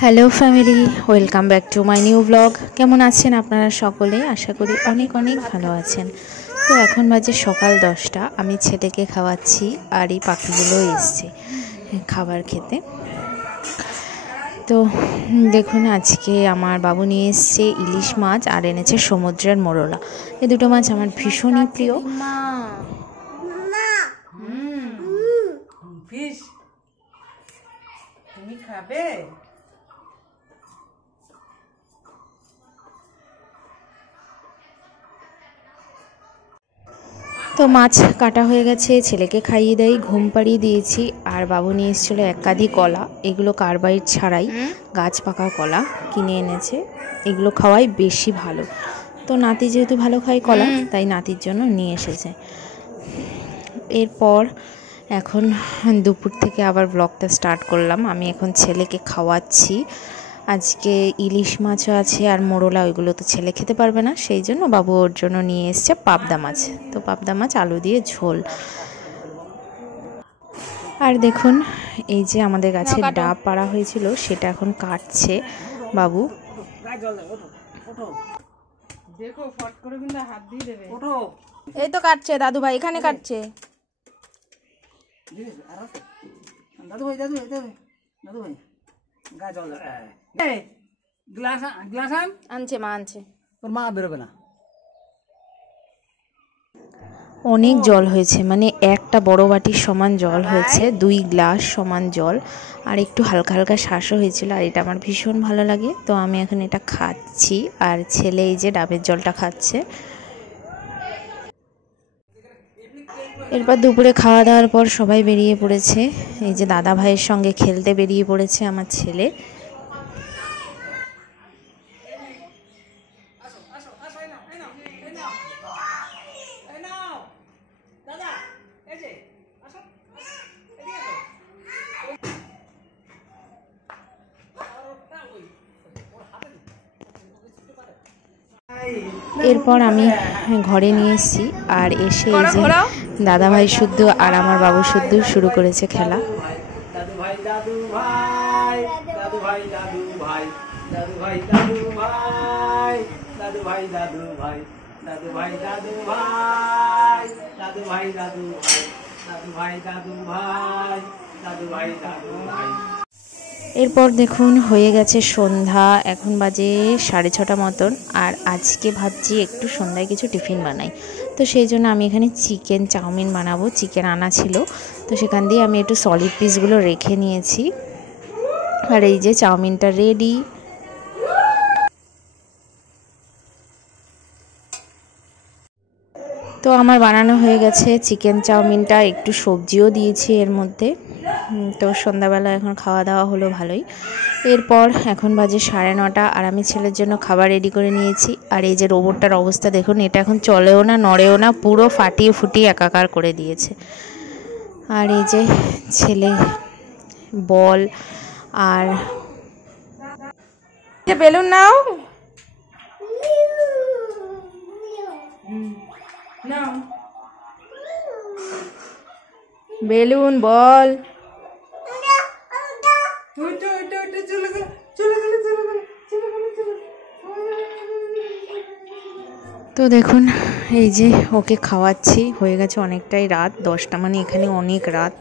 Hello family, welcome back to my new blog. কেমন আছেন আপনারা সকলে? আশা করি অনেক অনেক ভালো আছেন। তো এখন বাজে সকাল 10টা, আমি ছেলেকে খাওয়াচ্ছি আর এই পাখিগুলো এসছে খাবার খেতে। তো দেখুন, আজকে আমার বাবু নিয়ে এসছে ইলিশ মাছ আর এনেছে সমুদ্রের মোরলা। এই দুটো মাছ আমার ভীষণই প্রিয়। ফিশ তুমি খাবে? তো মাছ কাটা হয়ে গেছে, ছেলেকে খাইয়ে দেয়, ঘুম পাড়িয়ে দিয়েছি। আর বাবু নিয়ে এসেছিলো 1 কাঁধি কলা। এগুলো কার্বাইড ছাড়াই গাছ পাকা কলা কিনে এনেছে। এগুলো খাওয়াই বেশি ভালো। তো নাতি যেহেতু ভালো খায় কলা, তাই নাতির জন্য নিয়ে এসেছে। এরপর এখন দুপুর থেকে আবার ব্লগটা স্টার্ট করলাম। আমি এখন ছেলেকে খাওয়াচ্ছি। আজকে ইলিশ মাছও আছে আর মোরলা, ওইগুলো তো ছেলে খেতে পারবে না, সেই জন্য বাবু ওর জন্য নিয়ে এসছে পাবদা মাছ। তো পাবদা মাছ আলু দিয়ে ঝোল। আর দেখুন, এই যে আমাদের গাছে ডাব পাড়া হয়েছিল, সেটা এখন কাটছে বাবু। দেখো ফট করে কিন্তু হাত দিয়ে দেবে। এই তো কাটছে দাদু ভাই, এখানে কাটছে। দাদু ভাই দাদু ভাই দাদু দাদু ভাই গা জল গ্লাস গ্লাস আনছে, মা আনছে। তোর মা বেরোবে না। অনেক জল হয়েছে, মানে একটা বড় বাটির সমান জল হয়েছে, 2 গ্লাস সমান জল। আর একটু হালকা হালকা শ্বাসও হয়েছিল, আর এটা আমার ভীষণ ভালো লাগে। তো আমি এখন এটা খাচ্ছি, আর ছেলে এই যে ডাবের জলটা খাচ্ছে। এরপর দুপুরে খাওয়া দাওয়ার পর সবাই বেরিয়ে পড়েছে। এই যে দাদা ভাইয়ের সঙ্গে খেলতে বেরিয়ে পড়েছে আমার ছেলে। এরপর আমি ঘরে নিয়ে এসেছি, আর এসে এই যে দাদা ভাই শুদ্ধ আর আমার বাবু শুদ্ধ শুরু করেছে খেলা। দাদু ভাই দাদু ভাই দাদু ভাই দাদু ভাই দাদু ভাই দাদু ভাই দাদু ভাই দাদু ভাই দাদু ভাই দাদু ভাই দাদু ভাই দাদু ভাই দাদু ভাই দাদু ভাই দাদু ভাই দাদু ভাই। এরপর দেখুন হয়ে গেছে সন্ধ্যা, এখন বাজে 6:30 মতন। আর আজকে ভাবছি একটু সন্ধ্যায় কিছু টিফিন বানাই। তো সেই জন্য আমি এখানে চিকেন চাউমিন বানাবো। চিকেন আনা ছিল, তো সেখান দিয়ে আমি একটু সলিড পিসগুলো রেখে নিয়েছি। আর এই যে চাউমিনটা রেডি। তো আমার বানানো হয়ে গেছে চিকেন চাউমিনটা, একটু সবজিও দিয়েছি এর মধ্যে। তো সন্ধ্যাবেলা এখন খাওয়া দাওয়া হলো ভালোই। এরপর এখন বাজে 9:30, আর আমি ছেলের জন্য খাবার রেডি করে নিয়েছি। আর এই যে রোবটটার অবস্থা দেখুন, এটা এখন চলেও না, নড়েও না, পুরো ফাটিয়ে ফুটিয়ে একাকার করে দিয়েছে। আর এই যে ছেলে বল আর বেলুন নাও নাও, বেলুন বল। তো দেখুন এই যে ওকে খাওয়াচ্ছি। হয়ে গেছে অনেকটাই রাত, 10টা, মানে এখানে অনেক রাত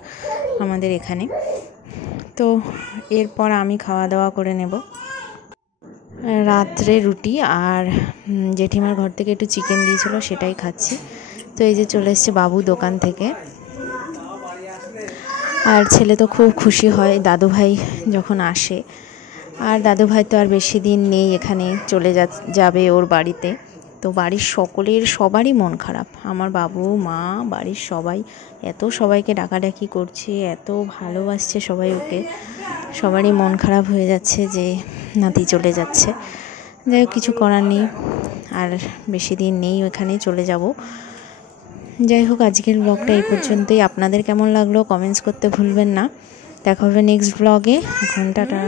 আমাদের এখানে। তো এরপর আমি খাওয়া দাওয়া করে নেব। রাত্রে রুটি আর জেঠিমার ঘর থেকে একটু চিকেন দিয়েছিল, সেটাই খাচ্ছি। তো এই যে চলে এসছে বাবু দোকান থেকে। আর ছেলে তো খুব খুশি হয় দাদু ভাই যখন আসে। আর দাদু ভাই তো আর বেশি দিন নেই, এখানে চলে যাবে ওর বাড়িতে। তো বাড়ির সবারই মন খারাপ, আমার বাবু, মা, বাড়ির সবাই এত সবাইকে ডাকাডাকি করছে, এত ভালোবাসছে সবাই ওকে। সবারই মন খারাপ হয়ে যাচ্ছে যে নাতি চলে যাচ্ছে। যাই হোক, কিছু করার নেই, আর বেশি দিন নেই, ওখানেই চলে যাব। যাই হোক, আজকের ব্লগটা এই পর্যন্তই। আপনাদের কেমন লাগলো কমেন্টস করতে ভুলবেন না। দেখা হবে নেক্সট ব্লগে। এখন টাটা।